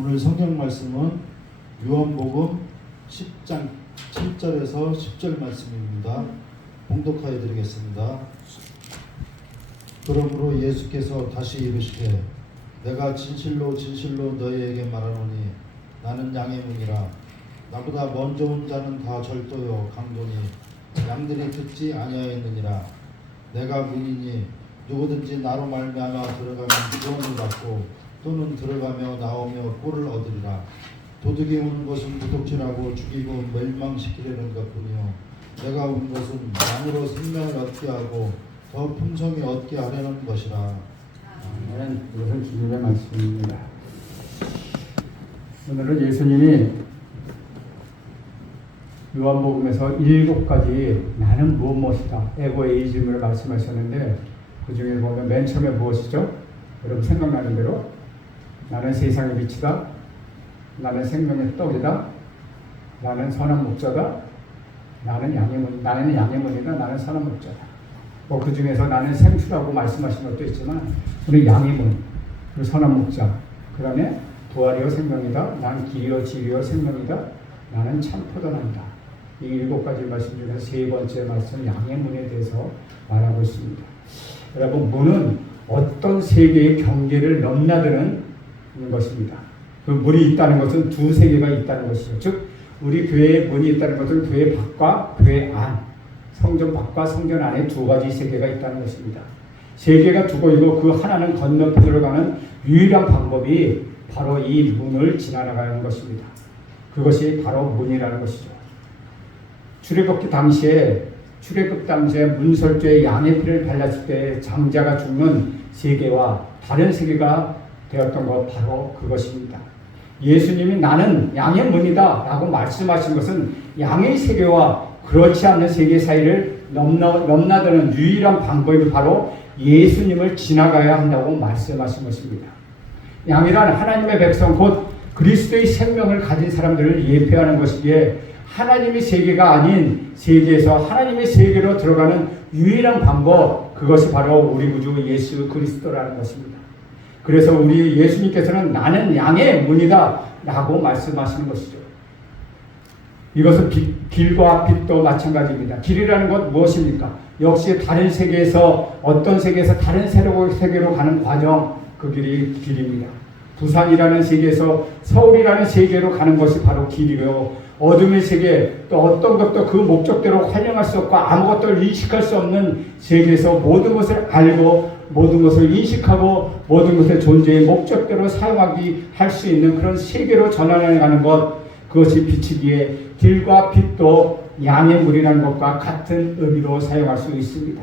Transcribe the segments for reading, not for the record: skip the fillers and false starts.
오늘 성경 말씀은 요한복음 10장 7절에서 10절 말씀입니다. 봉독하여 드리겠습니다. 그러므로 예수께서 다시 이르시되 내가 진실로 진실로 너희에게 말하노니 나는 양의 문이라. 나보다 먼저 온 자는 다 절도요 강도니 양들이 듣지 아니하였느니라. 내가 문이니 누구든지 나로 말미암아 들어가면 구원을 받고 또는 들어가며 나오며 꼴을 얻으리라. 도둑이 오는 것은 도둑질하고 죽이고 멸망시키려는 것뿐이요 내가 온 것은 양으로 생명을 얻게 하고 더 풍성히 얻게 하려는 것이라. 아멘. 이것은 주님의 말씀입니다. 오늘은 예수님이 요한복음에서 7가지 나는 무엇이다 에고에이즘을 말씀하셨는데, 그 중에 보면 맨 처음에 무엇이죠? 여러분 생각나는 대로 나는 세상의 빛이다, 나는 생명의 떡이다, 나는 선한 목자다, 나는 양의 문이다, 나는 선한 목자다. 그 중에서 나는 생수라고 말씀하신 것도 있지만 우리 양의 문, 그리고 선한 목자, 그 다음에 부활이요 생명이다, 나는 길이요 진리요 생명이다, 나는 참 포도나무다. 이 7가지 말씀 중에서 세 번째 말씀 양의 문에 대해서 말하고 있습니다. 여러분, 문은 어떤 세계의 경계를 넘나드는 것입니다. 그 문이 있다는 것은 두 세계가 있다는 것이죠. 즉 우리 교회에 문이 있다는 것은 교회 밖과 교회 안, 성전 밖과 성전 안에 두 가지 세계가 있다는 것입니다. 세계가 두 곳이고 그 하나는 건너편으로 가는 유일한 방법이 바로 이 문을 지나가는 것입니다. 그것이 바로 문이라는 것이죠. 출애굽 당시에 문설주에 양의 피를 발랐을 때 장자가 죽는 세계와 다른 세계가 되었던 것, 바로 그것입니다. 예수님이 나는 양의 문이다 라고 말씀하신 것은 양의 세계와 그렇지 않는 세계 사이를 넘나드는 유일한 방법이 바로 예수님을 지나가야 한다고 말씀하신 것입니다. 양이란 하나님의 백성, 곧 그리스도의 생명을 가진 사람들을 예표하는 것이기에 하나님의 세계가 아닌 세계에서 하나님의 세계로 들어가는 유일한 방법, 그것이 바로 우리 구주 예수 그리스도라는 것입니다. 그래서 우리 예수님께서는 나는 양의 문이다 라고 말씀하시는 것이죠. 이것은 길과 빛도 마찬가지입니다. 길이라는 것 무엇입니까? 역시 다른 세계에서, 어떤 세계에서 다른 세계로 가는 과정, 그 길이 길입니다. 부산이라는 세계에서 서울이라는 세계로 가는 것이 바로 길이고요. 어둠의 세계, 또 어떤 것도 그 목적대로 활용할 수 없고 아무것도 인식할 수 없는 세계에서 모든 것을 알고 모든 것을 인식하고 모든 것의 존재의 목적대로 사용하기 할 수 있는 그런 세계로 전환해 가는 것, 그것이 빛이기에 길과 빛도 양의 문이라는 것과 같은 의미로 사용할 수 있습니다.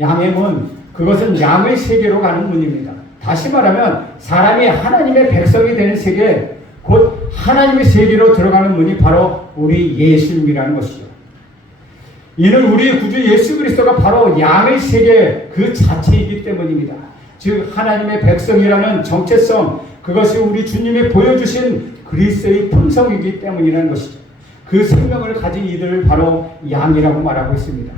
양의 문, 그것은 양의 세계로 가는 문입니다. 다시 말하면 사람이 하나님의 백성이 되는 세계, 곧 하나님의 세계로 들어가는 문이 바로 우리 예수님이라는 것이죠. 이는 우리 구주 예수 그리스도가 바로 양의 세계 그 자체이기 때문입니다. 즉 하나님의 백성이라는 정체성, 그것이 우리 주님이 보여주신 그리스도의 품성이기 때문이라는 것이죠. 그 생명을 가진 이들을 바로 양이라고 말하고 있습니다.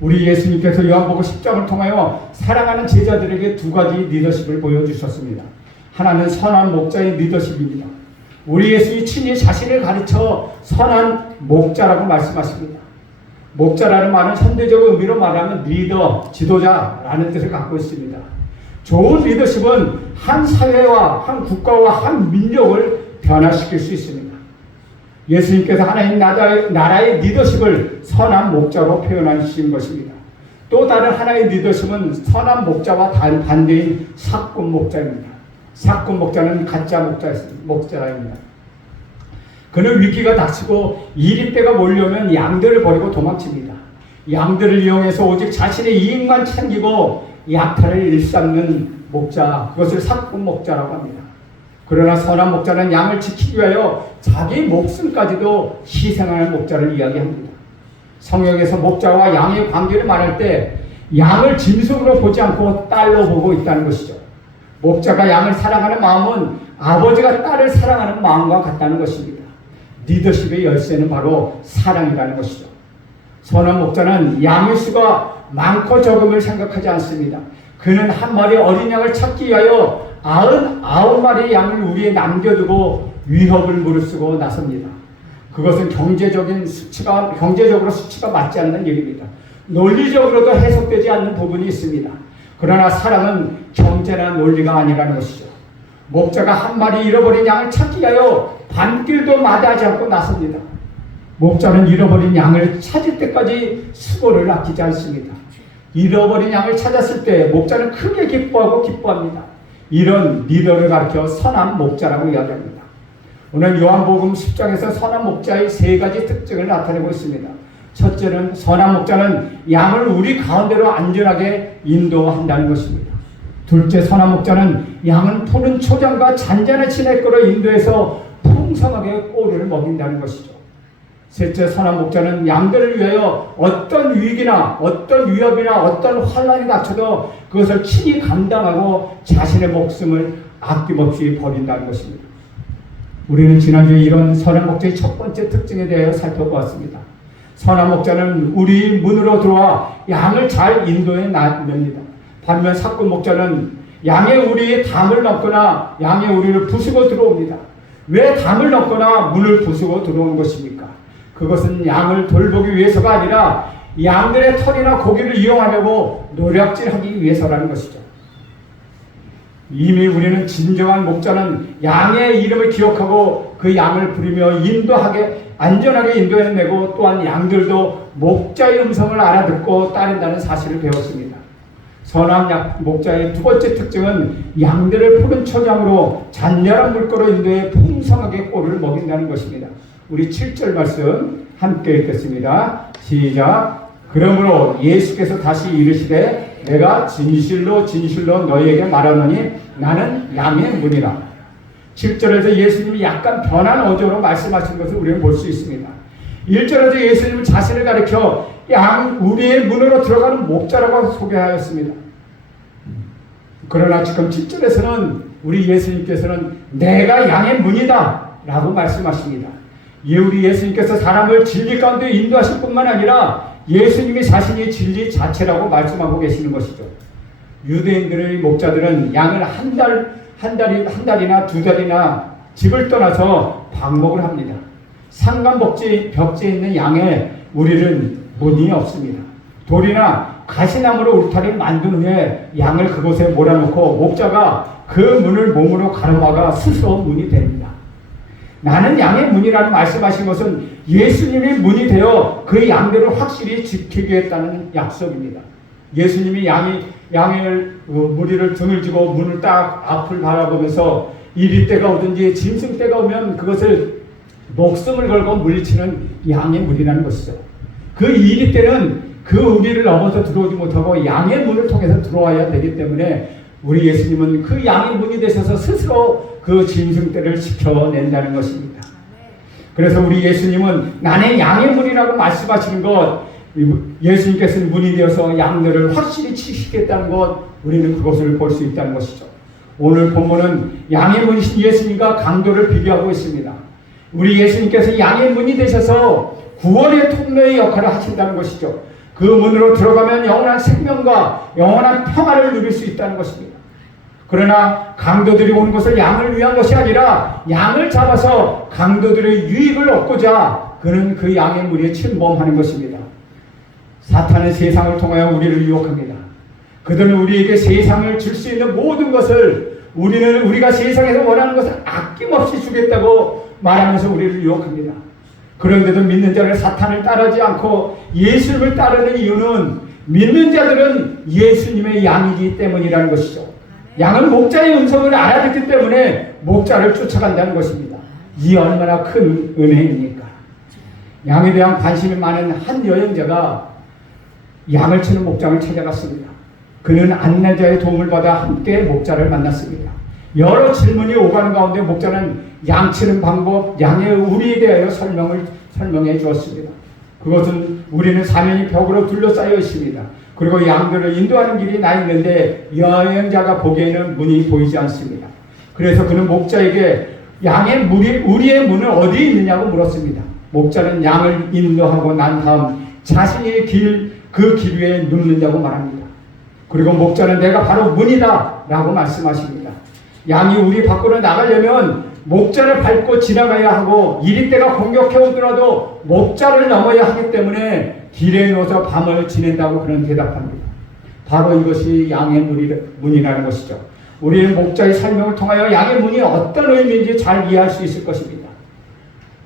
우리 예수님께서 요한복음 10장을 통하여 사랑하는 제자들에게 두 가지 리더십을 보여주셨습니다. 하나는 선한 목자의 리더십입니다. 우리 예수님이 친히 자신을 가르쳐 선한 목자라고 말씀하십니다. 목자라는 말은 현대적 의미로 말하면 리더, 지도자라는 뜻을 갖고 있습니다. 좋은 리더십은 한 사회와 한 국가와 한 민족을 변화시킬 수 있습니다. 예수님께서 하나님 나라의 리더십을 선한 목자로 표현하신 것입니다. 또 다른 하나의 리더십은 선한 목자와 반대인 사꾼 목자입니다. 사꾼 목자는 가짜 목자입니다. 그는 위기가 닥치고 이립대가 몰려오면 양들을 버리고 도망칩니다. 양들을 이용해서 오직 자신의 이익만 챙기고 약탈을 일삼는 목자, 그것을 사꾼 목자라고 합니다. 그러나 선한 목자는 양을 지키기 위하여 자기 목숨까지도 희생하는 목자를 이야기합니다. 성경에서 목자와 양의 관계를 말할 때 양을 짐승으로 보지 않고 딸로 보고 있다는 것이죠. 목자가 양을 사랑하는 마음은 아버지가 딸을 사랑하는 마음과 같다는 것입니다. 리더십의 열쇠는 바로 사랑이라는 것이죠. 선한 목자는 양의 수가 많고 적음을 생각하지 않습니다. 그는 한 마리 어린 양을 찾기 위하여 99마리의 양을 우리에 남겨두고 위협을 무릅쓰고 나섭니다. 그것은 경제적으로 수치가 맞지 않는 일입니다. 논리적으로도 해석되지 않는 부분이 있습니다. 그러나 사랑은 경제나 논리가 아니라는 것이죠. 목자가 한 마리 잃어버린 양을 찾기 위하여 밤길도 마다하지 않고 나섭니다. 목자는 잃어버린 양을 찾을 때까지 수고를 아끼지 않습니다. 잃어버린 양을 찾았을 때 목자는 크게 기뻐합니다. 이런 리더를 가르쳐 선한 목자라고 이야기합니다. 오늘 요한복음 10장에서 선한 목자의 3가지 특징을 나타내고 있습니다. 첫째는 선한 목자는 양을 우리 가운데로 안전하게 인도한다는 것입니다. 둘째, 선한 목자는 양은 푸른 초장과 잔잔한 시냇가로 인도해서 풍성하게 꼴을 먹인다는 것이죠. 셋째, 선한 목자는 양들을 위하여 어떤 위기나 어떤 위협이나 어떤 환난이 닥쳐도 그것을 친히 감당하고 자신의 목숨을 아낌없이 버린다는 것입니다. 우리는 지난주에 이런 선한 목자의 첫 번째 특징에 대하여 살펴보았습니다. 선한 목자는 우리 문으로 들어와 양을 잘 인도해 납니다. 반면 사꾼 목자는 양의 우리에 담을 넘거나 양의 우리를 부수고 들어옵니다. 왜 담을 넘거나 문을 부수고 들어오는 것입니까? 그것은 양을 돌보기 위해서가 아니라 양들의 털이나 고기를 이용하려고 노력질하기 위해서라는 것이죠. 이미 우리는 진정한 목자는 양의 이름을 기억하고 그 양을 부리며 안전하게 인도해내고 또한 양들도 목자의 음성을 알아듣고 따른다는 사실을 배웠습니다. 선한 목자의 두 번째 특징은 양들을 푸른 초장으로 잔잔한 물가로 인도해 풍성하게 꼴을 먹인다는 것입니다. 우리 7절 말씀 함께 읽겠습니다. 시작. 그러므로 예수께서 다시 이르시되 내가 진실로 진실로 너희에게 말하노니 나는 양의 문이라. 7절에서 예수님이 약간 변한 어조로 말씀하신 것을 우리는 볼 수 있습니다. 1절에서 예수님은 자신을 가리켜 우리의 문으로 들어가는 목자라고 소개하였습니다. 그러나 지금 7절에서는 우리 예수님께서는 내가 양의 문이다 라고 말씀하십니다. 우리 예수님께서 사람을 진리 가운데 인도하실 뿐만 아니라 예수님이 자신이 진리 자체라고 말씀하고 계시는 것이죠. 유대인들의 목자들은 양을 한 달이나 2달이나 집을 떠나서 방목을 합니다. 상간 벽지에 있는 양에 우리는 문이 없습니다. 돌이나 가시나무로 울타리를 만든 후에 양을 그곳에 몰아놓고 목자가 그 문을 몸으로 가로막아 스스로 문이 됩니다. 나는 양의 문이라는 말씀하신 것은 예수님이 문이 되어 그 양들을 확실히 지키겠다는 약속입니다. 예수님이 양의 무리를 등을 지고 문을 딱 앞을 바라보면서 이리 때가 오든지 짐승 때가 오면 그것을 목숨을 걸고 물리치는 양의 문이라는 것이죠. 그 이리 때는 그 우리를 넘어서 들어오지 못하고 양의 문을 통해서 들어와야 되기 때문에 우리 예수님은 그 양의 문이 되셔서 스스로 그 짐승 때를 지켜낸다는 것입니다. 그래서 우리 예수님은 나는 양의 문이라고 말씀하시는 것, 예수님께서는 문이 되어서 양들을 확실히 지키겠다는 것, 우리는 그것을 볼 수 있다는 것이죠. 오늘 본문은 양의 문이신 예수님과 강도를 비교하고 있습니다. 우리 예수님께서 양의 문이 되셔서 구원의 통로의 역할을 하신다는 것이죠. 그 문으로 들어가면 영원한 생명과 영원한 평화를 누릴 수 있다는 것입니다. 그러나 강도들이 오는 것은 양을 위한 것이 아니라 양을 잡아서 강도들의 유익을 얻고자 그는 그 양의 무리에 침범하는 것입니다. 사탄은 세상을 통하여 우리를 유혹합니다. 그들은 우리에게 세상을 줄 수 있는 모든 것을 우리가 세상에서 원하는 것을 아낌없이 주겠다고 말하면서 우리를 유혹합니다. 그런데도 믿는 자를 사탄을 따르지 않고 예수님을 따르는 이유는 믿는 자들은 예수님의 양이기 때문이라는 것이죠. 양은 목자의 음성을 알아듣기 때문에 목자를 쫓아간다는 것입니다. 이 얼마나 큰 은혜입니까? 양에 대한 관심이 많은 한 여행자가 양을 치는 목장을 찾아갔습니다. 그는 안내자의 도움을 받아 함께 목자를 만났습니다. 여러 질문이 오가는 가운데 목자는 양 치는 방법, 양의 우리에 대하여 설명해 주었습니다. 그것은 우리는 사면이 벽으로 둘러싸여 있습니다. 그리고 양들을 인도하는 길이 나 있는데 여행자가 보기에는 문이 보이지 않습니다. 그래서 그는 목자에게 우리의 문은 어디에 있느냐고 물었습니다. 목자는 양을 인도하고 난 다음 자신의 그 길 위에 눕는다고 말합니다. 그리고 목자는 내가 바로 문이다 라고 말씀하십니다. 양이 우리 밖으로 나가려면 목자를 밟고 지나가야 하고 이리떼가 공격해 오더라도 목자를 넘어야 하기 때문에 길에 놓아서 밤을 지낸다고 그런 대답합니다. 바로 이것이 양의 문이라는 것이죠. 우리는 목자의 설명을 통하여 양의 문이 어떤 의미인지 잘 이해할 수 있을 것입니다.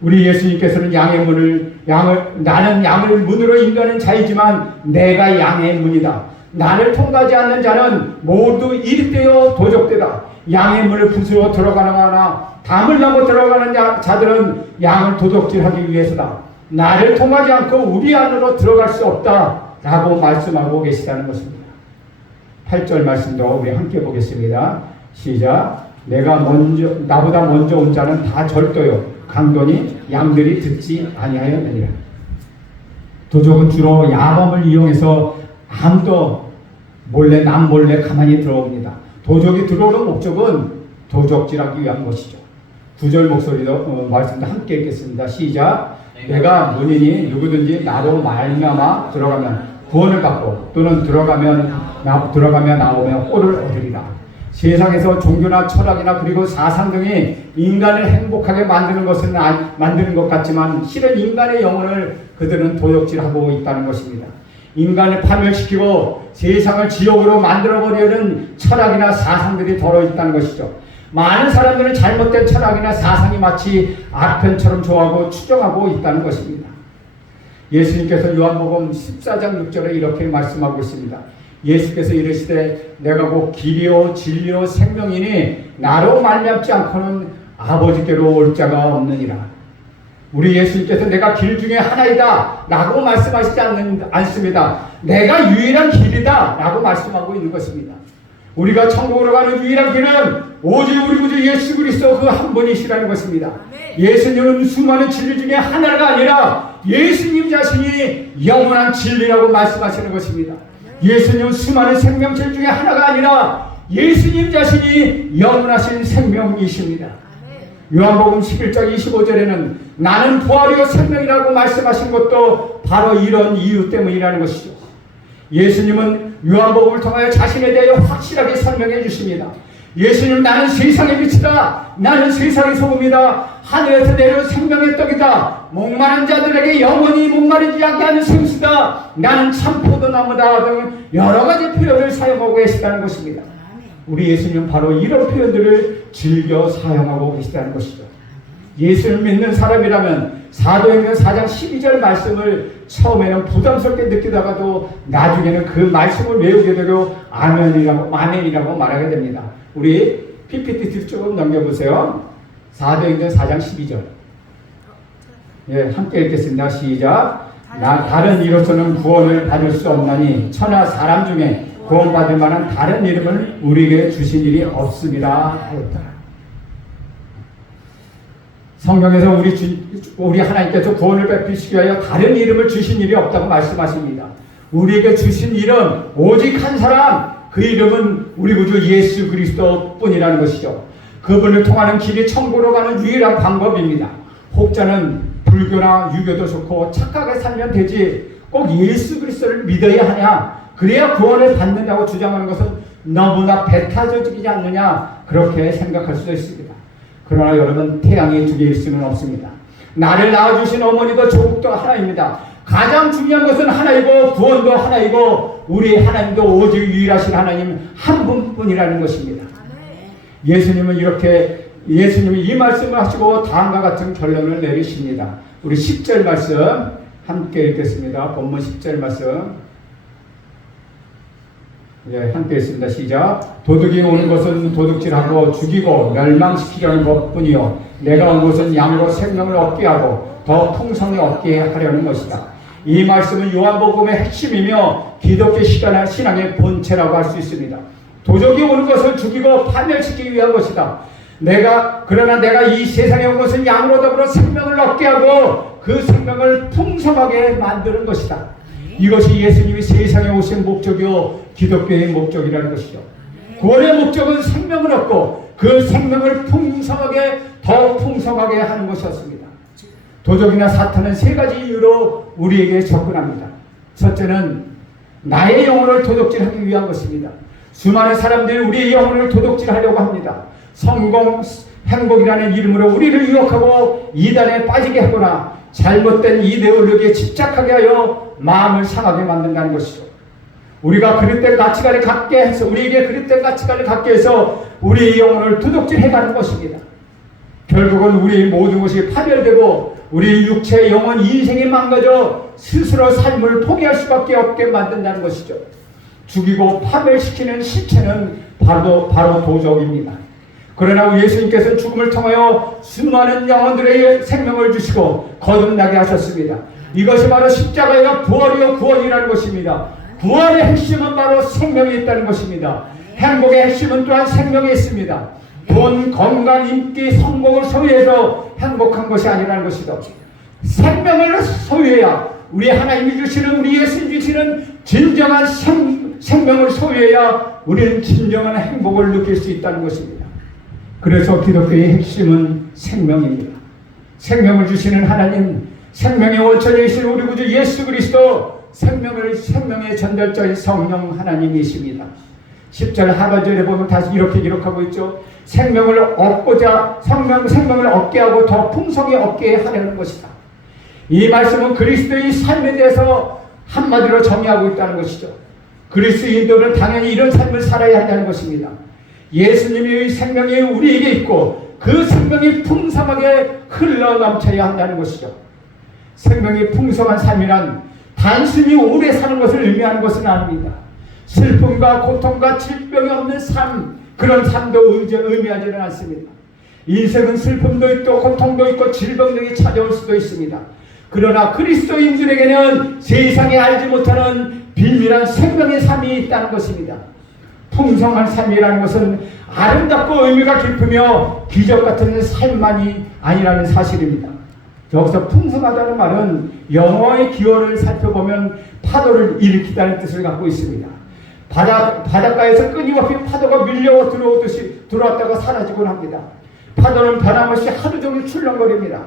우리 예수님께서는 나는 양을 문으로 인도하는 자이지만 내가 양의 문이다. 나를 통과하지 않는 자는 모두 이리떼요 도적되다. 양의 문을 부수어 들어가거나 담을 넘어 들어가는 자들은 양을 도둑질하기 위해서다. 나를 통하지 않고 우리 안으로 들어갈 수 없다 라고 말씀하고 계시다는 것입니다. 8절 말씀도 우리 함께 보겠습니다. 시작. 나보다 먼저 온 자는 다 절도요 강도니 양들이 듣지 아니하였느니라. 도적은 주로 야밤을 이용해서 아무도 남몰래 가만히 들어옵니다. 도적이 들어오는 목적은 도적질하기 위한 것이죠. 9절 목소리도 말씀도 함께 읽겠습니다. 시작. 내가 문이니 누구든지 나로 말미암아 들어가면 구원을 받고 또는 들어가며 나오며 꼴을 얻으리라. 세상에서 종교나 철학이나 그리고 사상 등이 인간을 행복하게 만드는 것 같지만 실은 인간의 영혼을 그들은 도둑질하고 있다는 것입니다. 인간을 파멸시키고 세상을 지옥으로 만들어버리려는 철학이나 사상들이 들어있다는 것이죠. 많은 사람들은 잘못된 철학이나 사상이 마치 악편처럼 좋아하고 추종하고 있다는 것입니다. 예수님께서 요한복음 14장 6절에 이렇게 말씀하고 있습니다. 예수께서 이르시되 내가 곧 길이요 진리요 생명이니 나로 말미암지 않고는 아버지께로 올 자가 없느니라. 우리 예수님께서 내가 길 중에 하나이다 라고 말씀하시지 않습니다. 내가 유일한 길이다 라고 말씀하고 있는 것입니다. 우리가 천국으로 가는 유일한 길은 오직 우리 구주 예수 그리스도 그 한 분이시라는 것입니다. 예수님은 수많은 진리 중에 하나가 아니라 예수님 자신이 영원한 진리라고 말씀하시는 것입니다. 예수님은 수많은 생명체 중에 하나가 아니라 예수님 자신이 영원하신 생명이십니다. 요한복음 11장 25절에는 나는 부활이요 생명이라고 말씀하신 것도 바로 이런 이유 때문이라는 것이죠. 예수님은 요한복음을 통하여 자신에 대하여 확실하게 설명해 주십니다. 예수님은 나는 세상의 빛이다. 나는 세상의 소금이다. 하늘에서 내려온 생명의 떡이다. 목마른 자들에게 영원히 목마르지 않게 하는 생수다. 나는 참 포도나무다 등 여러 가지 표현을 사용하고 계시다는 것입니다. 우리 예수님은 바로 이런 표현들을 즐겨 사용하고 계시다는 것이죠. 예수를 믿는 사람이라면 사도행전 4장 12절 말씀을 처음에는 부담스럽게 느끼다가도 나중에는 그 말씀을 외우게 되고 아멘이라고 말하게 됩니다. 우리 PPT 조금 넘겨보세요. 사도행전 4장 12절. 예, 함께 읽겠습니다. 시작. 다른 이로서는 구원을 받을 수 없나니 천하 사람 중에 구원받을 만한 다른 이름을 우리에게 주신 일이 없습니다. 성경에서 우리 하나님께서 구원을 베푸시기 위하여 다른 이름을 주신 일이 없다고 말씀하십니다. 우리에게 주신 이름 오직 한 사람, 그 이름은 우리 구주 예수 그리스도 뿐이라는 것이죠. 그분을 통하는 길이 천국으로 가는 유일한 방법입니다. 혹자는 불교나 유교도 좋고 착하게 살면 되지 꼭 예수 그리스도를 믿어야 하냐, 그래야 구원을 받는다고 주장하는 것은 너무나 배타적이지 않느냐, 그렇게 생각할 수도 있습니다. 그러나 여러분, 태양이 두 개일 수는 없습니다. 나를 낳아주신 어머니도 조국도 하나입니다. 가장 중요한 것은 하나이고 구원도 하나이고 우리 하나님도 오직 유일하신 하나님 한 분뿐이라는 것입니다. 예수님이 이 말씀을 하시고 다음과 같은 결론을 내리십니다. 우리 10절 말씀 함께 읽겠습니다. 본문 10절 말씀. 예, 함께 읽습니다. 시작. 도둑이 오는 것은 도둑질하고 죽이고 멸망시키려는 것뿐이요 내가 온 것은 양으로 생명을 얻게 하고 더 풍성히 얻게 하려는 것이다. 이 말씀은 요한복음의 핵심이며 기독교 신앙의 본체라고 할 수 있습니다. 도적이 오는 것을 죽이고 파멸시키기 위한 것이다. 그러나 내가 이 세상에 온 것은 양으로 더불어 생명을 얻게 하고 그 생명을 풍성하게 만드는 것이다. 이것이 예수님이 세상에 오신 목적이요 기독교의 목적이라는 것이죠. 구원의 목적은 생명을 얻고 그 생명을 더 풍성하게 하는 것이었습니다. 도적이나 사탄은 세 가지 이유로 우리에게 접근합니다. 첫째는 나의 영혼을 도둑질하기 위한 것입니다. 수많은 사람들이 우리의 영혼을 도둑질하려고 합니다. 성공, 행복이라는 이름으로 우리를 유혹하고 이단에 빠지게 하거나 잘못된 이데올로기에 집착하게 하여 마음을 상하게 만든다는 것이죠. 우리가 그릇된 가치관을 갖게 해서 우리에게 그릇된 가치관을 갖게 해서 우리의 영혼을 도둑질해가는 것입니다. 결국은 우리의 모든 것이 파멸되고 우리 육체, 영혼, 인생이 망가져 스스로 삶을 포기할 수밖에 없게 만든다는 것이죠. 죽이고 파멸시키는 시체는 바로 도적입니다. 그러나 예수님께서는 죽음을 통하여 수많은 영혼들의 생명을 주시고 거듭나게 하셨습니다. 이것이 바로 십자가의 부활이요 구원이라는 것입니다. 부활의 핵심은 바로 생명이 있다는 것입니다. 행복의 핵심은 또한 생명이 있습니다. 돈, 건강, 인기, 성공을 소유해서 행복한 것이 아니라는 것이죠. 생명을 소유해야 우리 하나님이 주시는 우리 예수님이 주시는 진정한 생명을 소유해야 우리는 진정한 행복을 느낄 수 있다는 것입니다. 그래서 기독교의 핵심은 생명입니다. 생명을 주시는 하나님, 생명의 원천이신 우리 구주 예수 그리스도, 생명의 전달자인 성령 하나님이십니다. 10절 하반절에 보면 다시 이렇게 기록하고 있죠. 생명을 얻고자 생명을 얻게 하고 더 풍성히 얻게 하려는 것이다. 이 말씀은 그리스도의 삶에 대해서 한마디로 정의하고 있다는 것이죠. 그리스도인들은 당연히 이런 삶을 살아야 한다는 것입니다. 예수님의 생명이 우리에게 있고 그 생명이 풍성하게 흘러넘쳐야 한다는 것이죠. 생명이 풍성한 삶이란 단순히 오래 사는 것을 의미하는 것은 아닙니다. 슬픔과 고통과 질병이 없는 삶, 그런 삶도 의미하지는 않습니다. 인생은 슬픔도 있고 고통도 있고 질병 등이 찾아올 수도 있습니다. 그러나 그리스도인들에게는 세상에 알지 못하는 비밀한 생명의 삶이 있다는 것입니다. 풍성한 삶이라는 것은 아름답고 의미가 깊으며 기적 같은 삶만이 아니라는 사실입니다. 여기서 풍성하다는 말은 영어의 기원을 살펴보면 파도를 일으키다는 뜻을 갖고 있습니다. 바닷가에서 끊임없이 파도가 밀려 들어왔다가 사라지곤 합니다. 파도는 변함없이 하루 종일 출렁거립니다.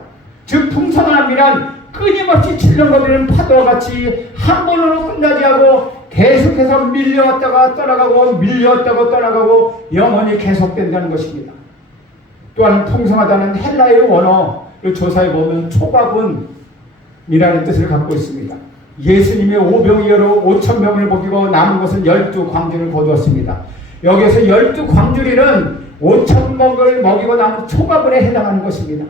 즉 풍성함이란 끊임없이 출렁거리는 파도와 같이 한 번으로 끝나지 않고 계속해서 밀려왔다가 떠나가고 밀려왔다가 떠나가고 영원히 계속된다는 것입니다. 또한 풍성하다는 헬라의 원어를 조사해 보면 초과분이라는 뜻을 갖고 있습니다. 예수님이 오병이어로 5,000명을 먹이고 남은 것은 12광주를 거두었습니다. 여기에서 12광주리는 5,000명을 먹이고 남은 초과분에 해당하는 것입니다.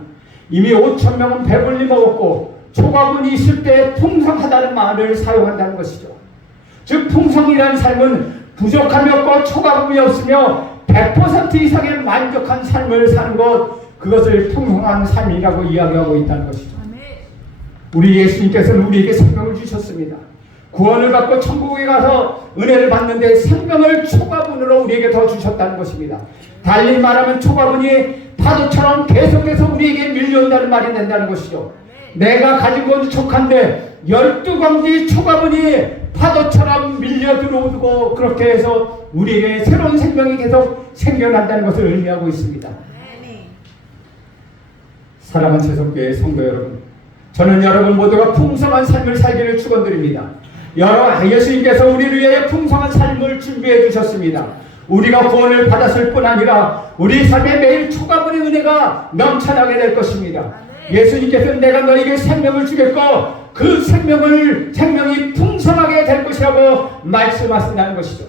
이미 5,000명은 배불리 먹었고 초과분이 있을 때 풍성하다는 말을 사용한다는 것이죠. 즉 풍성이라는 삶은 부족함이 없고 초과분이 없으며 100% 이상의 만족한 삶을 사는 것, 그것을 풍성한 삶이라고 이야기하고 있다는 것이죠. 우리 예수님께서는 우리에게 생명을 주셨습니다. 구원을 받고 천국에 가서 은혜를 받는데 생명을 초과분으로 우리에게 더 주셨다는 것입니다. 달리 말하면 초과분이 파도처럼 계속해서 우리에게 밀려온다는 말이 된다는 것이죠. 내가 가진 건 족한데 12광지 초과분이 파도처럼 밀려 들어오고 그렇게 해서 우리에게 새로운 생명이 계속 생겨난다는 것을 의미하고 있습니다. 사랑하는 세속교회 성도 여러분, 저는 여러분 모두가 풍성한 삶을 살기를 축원드립니다. 예수님께서 우리를 위해 풍성한 삶을 준비해 주셨습니다. 우리가 구원을 받았을 뿐 아니라 우리 삶에 매일 초과분의 은혜가 넘쳐나게 될 것입니다. 예수님께서는 내가 너에게 생명을 주겠고 그 생명이 풍성하게 될 것이라고 말씀하신다는 것이죠.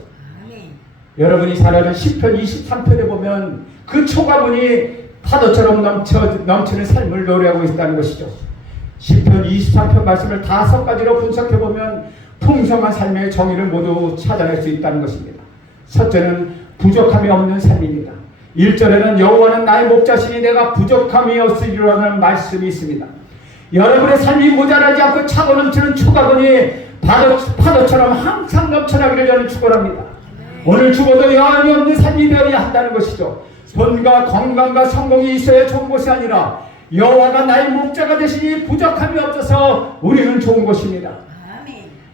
여러분이 잘 아는 시편 23편에 보면 그 초과분이 파도처럼 넘치는 삶을 노래하고 있다는 것이죠. 시편 23편 말씀을 5가지로 분석해보면 풍성한 삶의 정의를 모두 찾아낼 수 있다는 것입니다. 첫째는 부족함이 없는 삶입니다. 1절에는 여호와는 나의 목자시니 내가 부족함이 없으리라는 말씀이 있습니다. 여러분의 삶이 모자라지 않고 차고 넘치는 초과분이 파도처럼 항상 넘쳐나기를 저는 축원합니다. 오늘 죽어도 여한이 없는 삶이 되어야 한다는 것이죠. 돈과 건강과 성공이 있어야 좋은 것이 아니라 여호와가 나의 목자가 되시니 부족함이 없어서 우리는 좋은 것입니다.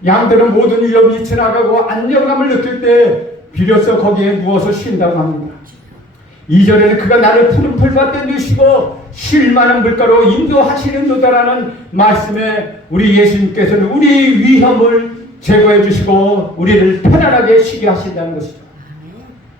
양들은 모든 위험이 지나가고 안정감을 느낄 때 비로소 거기에 누워서 쉰다고 합니다. 2절에는 그가 나를 푸른 풀밭에 누시고 쉴 만한 물가로 인도하시는 도다라는 말씀에 우리 예수님께서는 우리 위험을 제거해 주시고 우리를 편안하게 쉬게 하신다는 것이죠.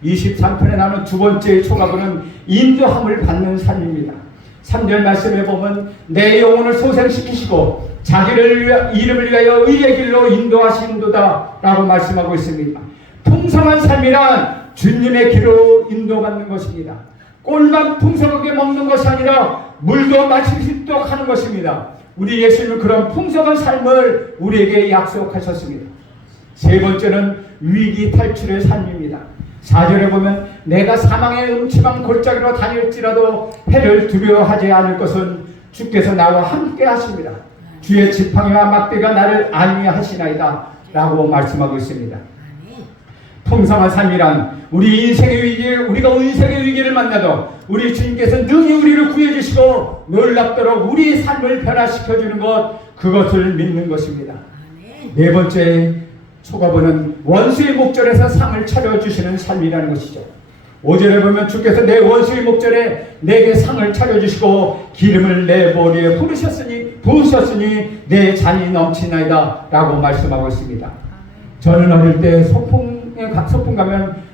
23편에 나오는 두 번째 초가부는 인도함을 받는 삶입니다. 3절 말씀에 보면 내 영혼을 소생시키시고 자기를 이름을 위하여 의의 길로 인도하신도다 라고 말씀하고 있습니다. 풍성한 삶이란 주님의 길로 인도받는 것입니다. 꼴만 풍성하게 먹는 것이 아니라 물도 마실 수 있도록 하는 것입니다. 우리 예수님은 그런 풍성한 삶을 우리에게 약속하셨습니다. 세 번째는 위기 탈출의 삶입니다. 4절에 보면 내가 사망의 음침한 골짜기로 다닐지라도 해를 두려워하지 않을 것은 주께서 나와 함께 하십니다. 주의 지팡이와 막대가 나를 안위하시나이다 라고 말씀하고 있습니다. 풍성한 삶이란 우리 인생의 위기, 우리가 인생의 위기를 만나도 우리 주님께서 능히 우리를 구해주시고 놀랍도록 우리의 삶을 변화시켜주는 것, 그것을 믿는 것입니다. 네 번째 초가부는 원수의 목전에서 상을 차려주시는 삶이라는 것이죠. 5절에 보면 주께서 내 원수의 목전에 내게 상을 차려주시고 기름을 내 머리에 부으셨으니 내 잔이 넘치나이다 라고 말씀하고 있습니다. 저는 어릴 때 소풍 가면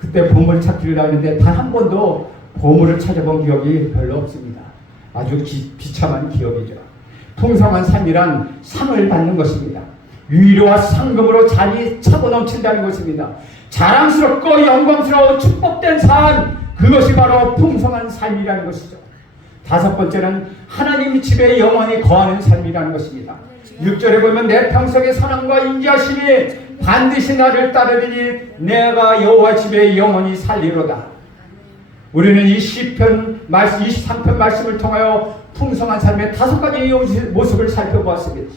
그때 보물 찾기를 하는데 단 한 번도 보물을 찾아본 기억이 별로 없습니다. 아주 비참한 기억이죠. 풍성한 삶이란 상을 받는 것입니다. 위로와 상금으로 잔이 차고 넘친다는 것입니다. 자랑스럽고 영광스러운 축복된 삶, 그것이 바로 풍성한 삶이라는 것이죠. 다섯 번째는 하나님 집에 영원히 거하는 삶이라는 것입니다. 6절에 보면 내 평생의 사랑과 인자심이 반드시 나를 따르리니 내가 여호와 집에 영원히 살리로다. 우리는 이 시편 23편 말씀을 통하여 풍성한 삶의 5가지 모습을 살펴보았습니다.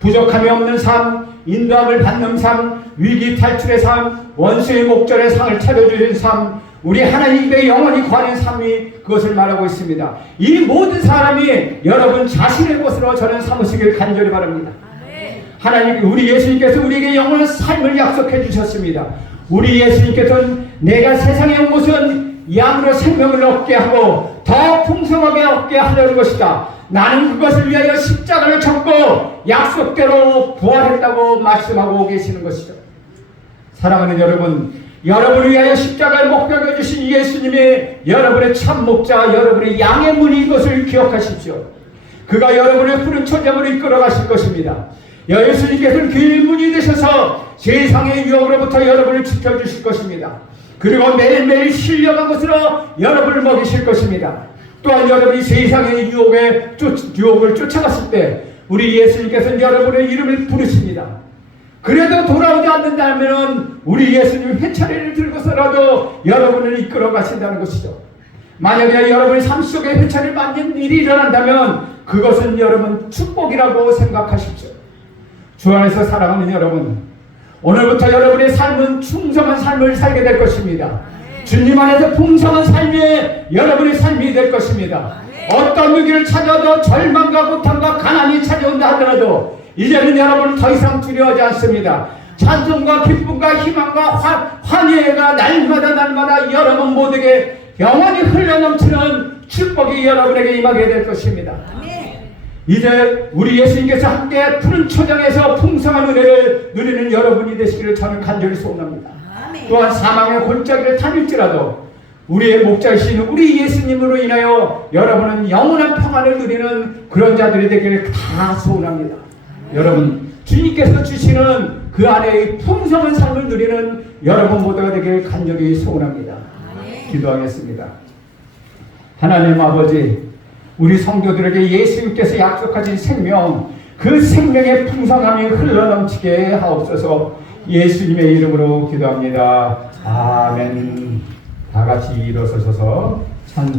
부족함이 없는 삶, 인도함을 받는 삶, 위기 탈출의 삶, 원수의 목전에 상을 차려주는 삶, 우리 하나님께 영원히 거하는 삶이 그것을 말하고 있습니다. 이 모든 사람이 여러분 자신의 것으로 저는 삼으시길 간절히 바랍니다. 하나님, 우리 예수님께서 우리에게 영원한 삶을 약속해 주셨습니다. 우리 예수님께서는 내가 세상에 온 것은 양으로 생명을 얻게 하고 더 풍성하게 얻게 하려는 것이다. 나는 그것을 위하여 십자가를 졌고 약속대로 부활했다고 말씀하고 계시는 것이죠. 사랑하는 여러분, 여러분을 위하여 십자가를 목벽해 주신 예수님이 여러분의 참 목자, 여러분의 양의 문인 것을 기억하십시오. 그가 여러분의 푸른 초장으로 이끌어 가실 것입니다. 예수님께서는 길문이 되셔서 세상의 유혹으로부터 여러분을 지켜주실 것입니다. 그리고 매일매일 신령한 것으로 여러분을 먹이실 것입니다. 또한 여러분이 세상의 유혹을 쫓아갔을 때 우리 예수님께서는 여러분의 이름을 부르십니다. 그래도 돌아오지 않는다면 우리 예수님 회차례를 들고서라도 여러분을 이끌어 가신다는 것이죠. 만약에 여러분의 삶 속에 회차를 맞는 일이 일어난다면 그것은 여러분 축복이라고 생각하십시오. 주 안에서 사랑하는 여러분, 오늘부터 여러분의 삶은 충성한 삶을 살게 될 것입니다. 주님 안에서 풍성한 삶이 여러분의 삶이 될 것입니다. 어떤 위기를 찾아도 절망과 고통과 가난이 찾아온다 하더라도 이제는 여러분은 더 이상 두려워하지 않습니다. 찬송과 기쁨과 희망과 환희가 날마다 여러분 모두에게 영원히 흘러넘치는 축복이 여러분에게 임하게 될 것입니다. 이제 우리 예수님께서 함께 푸른 초장에서 풍성한 은혜를 누리는 여러분이 되시기를 저는 간절히 소원합니다. 또한 사망의 골짜기를 다닐지라도 우리의 목자이신 우리 예수님으로 인하여 여러분은 영원한 평안을 누리는 그런 자들이 되기를 다 소원합니다. 여러분, 주님께서 주시는 그 안에 풍성한 삶을 누리는 여러분 모두가 되기를 간절히 소원합니다. 기도하겠습니다. 하나님 아버지, 우리 성도들에게 예수님께서 약속하신 생명, 그 생명의 풍성함이 흘러넘치게 하옵소서. 예수님의 이름으로 기도합니다. 아멘. 다 같이 일어서셔서 찬송